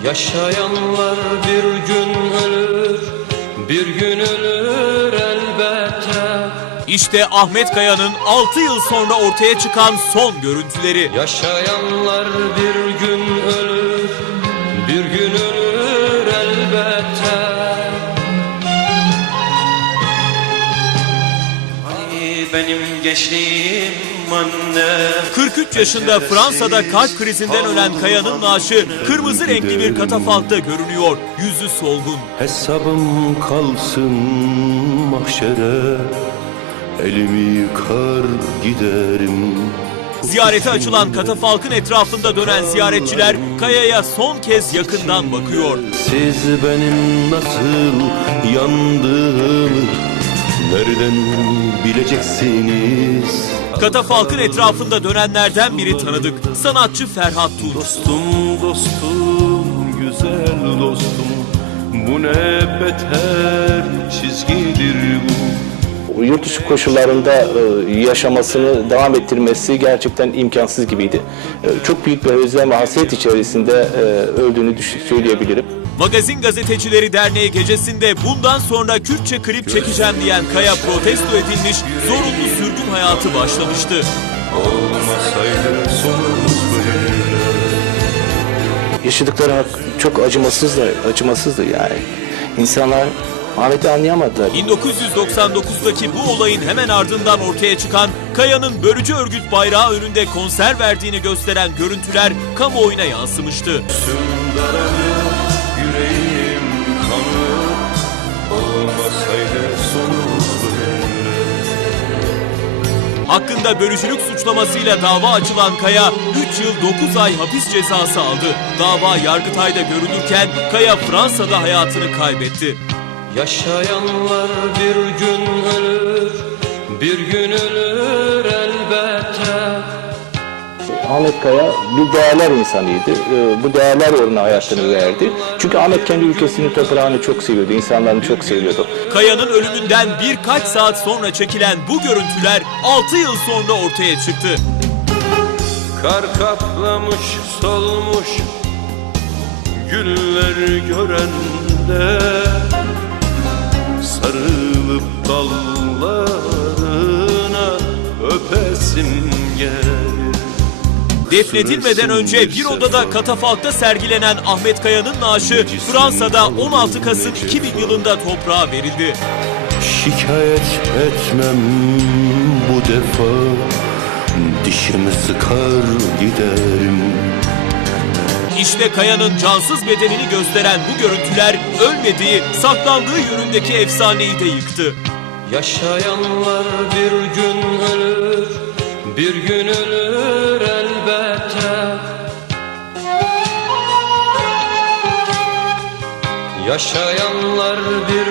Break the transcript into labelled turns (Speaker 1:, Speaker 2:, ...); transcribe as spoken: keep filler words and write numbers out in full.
Speaker 1: Yaşayanlar bir gün ölür, bir gün ölür elbette.
Speaker 2: İşte Ahmet Kaya'nın altı yıl sonra ortaya çıkan son görüntüleri.
Speaker 1: Yaşayanlar bir gün ölür, bir gün ölür elbette. Hani benim gençliğim anne.
Speaker 2: kırk üç yaşında Fransa'da kalp krizinden ölen Kaya'nın naaşı kırmızı renkli bir katafalkta görünüyor. Yüzü solgun.
Speaker 3: Hesabım kalsın mahşere, elimi yıkar giderim.
Speaker 2: Ziyarete açılan katafalkın etrafında dönen ziyaretçiler Kaya'ya son kez yakından bakıyor.
Speaker 3: Siz benim nasıl yandığımı nereden bileceksiniz?
Speaker 2: Katafalkın etrafında dönenlerden biri tanıdık. Sanatçı Ferhat Tunç.
Speaker 3: Dostum dostum güzel dostum, bu ne beter çizgidir bu.
Speaker 4: Yurt dışı koşullarında yaşamasını devam ettirmesi gerçekten imkansız gibiydi. Çok büyük bir özlem ve hasret içerisinde öldüğünü söyleyebilirim.
Speaker 2: Magazin Gazetecileri Derneği gecesinde bundan sonra Kürtçe klip çekeceğim diyen Kaya protesto edilmiş, zorunlu sürgün hayatı başlamıştı.
Speaker 3: Olmasaydı sonumuz böyle.
Speaker 4: Yaşadıkları çok acımasızdı, acımasızdı yani. İnsanlar Ahmet'i anlayamadılar.
Speaker 2: bin dokuz yüz doksan dokuzdaki bu olayın hemen ardından ortaya çıkan Kaya'nın bölücü örgüt bayrağı önünde konser verdiğini gösteren görüntüler kamuoyuna yansımıştı.
Speaker 3: Yüreğim kanı, olmasaydı sonumuz böyle.
Speaker 2: Hakkında bölücülük suçlamasıyla dava açılan Kaya üç yıl dokuz ay hapis cezası aldı. Dava Yargıtay'da görülürken Kaya Fransa'da hayatını kaybetti.
Speaker 1: Yaşayanlar bir gün ölür, bir gün ölür elbette.
Speaker 4: Ahmet Kaya bir değerler insanıydı. Bu değerler uğruna hayatını verdi. Çünkü Ahmet kendi ülkesini, toprağını çok seviyordu, insanlarını çok seviyordu.
Speaker 2: Kaya'nın ölümünden birkaç saat sonra çekilen bu görüntüler altı yıl sonra ortaya çıktı.
Speaker 3: Kar kaplamış solmuş güller görende, sarılıp dallarına öpesim gelir.
Speaker 2: Defnedilmeden önce bir odada katafalkta sergilenen Ahmet Kaya'nın naaşı Fransa'da on altı Kasım iki bin yılında toprağa verildi.
Speaker 3: Şikayet etmem bu defa, dişimi sıkar giderim.
Speaker 2: İşte Kaya'nın cansız bedenini gösteren bu görüntüler ölmediği, saklandığı yönündeki efsaneyi de yıktı.
Speaker 1: Yaşayanlar bir gün ölür, bir gün ölür elbette. Yaşayanlar bir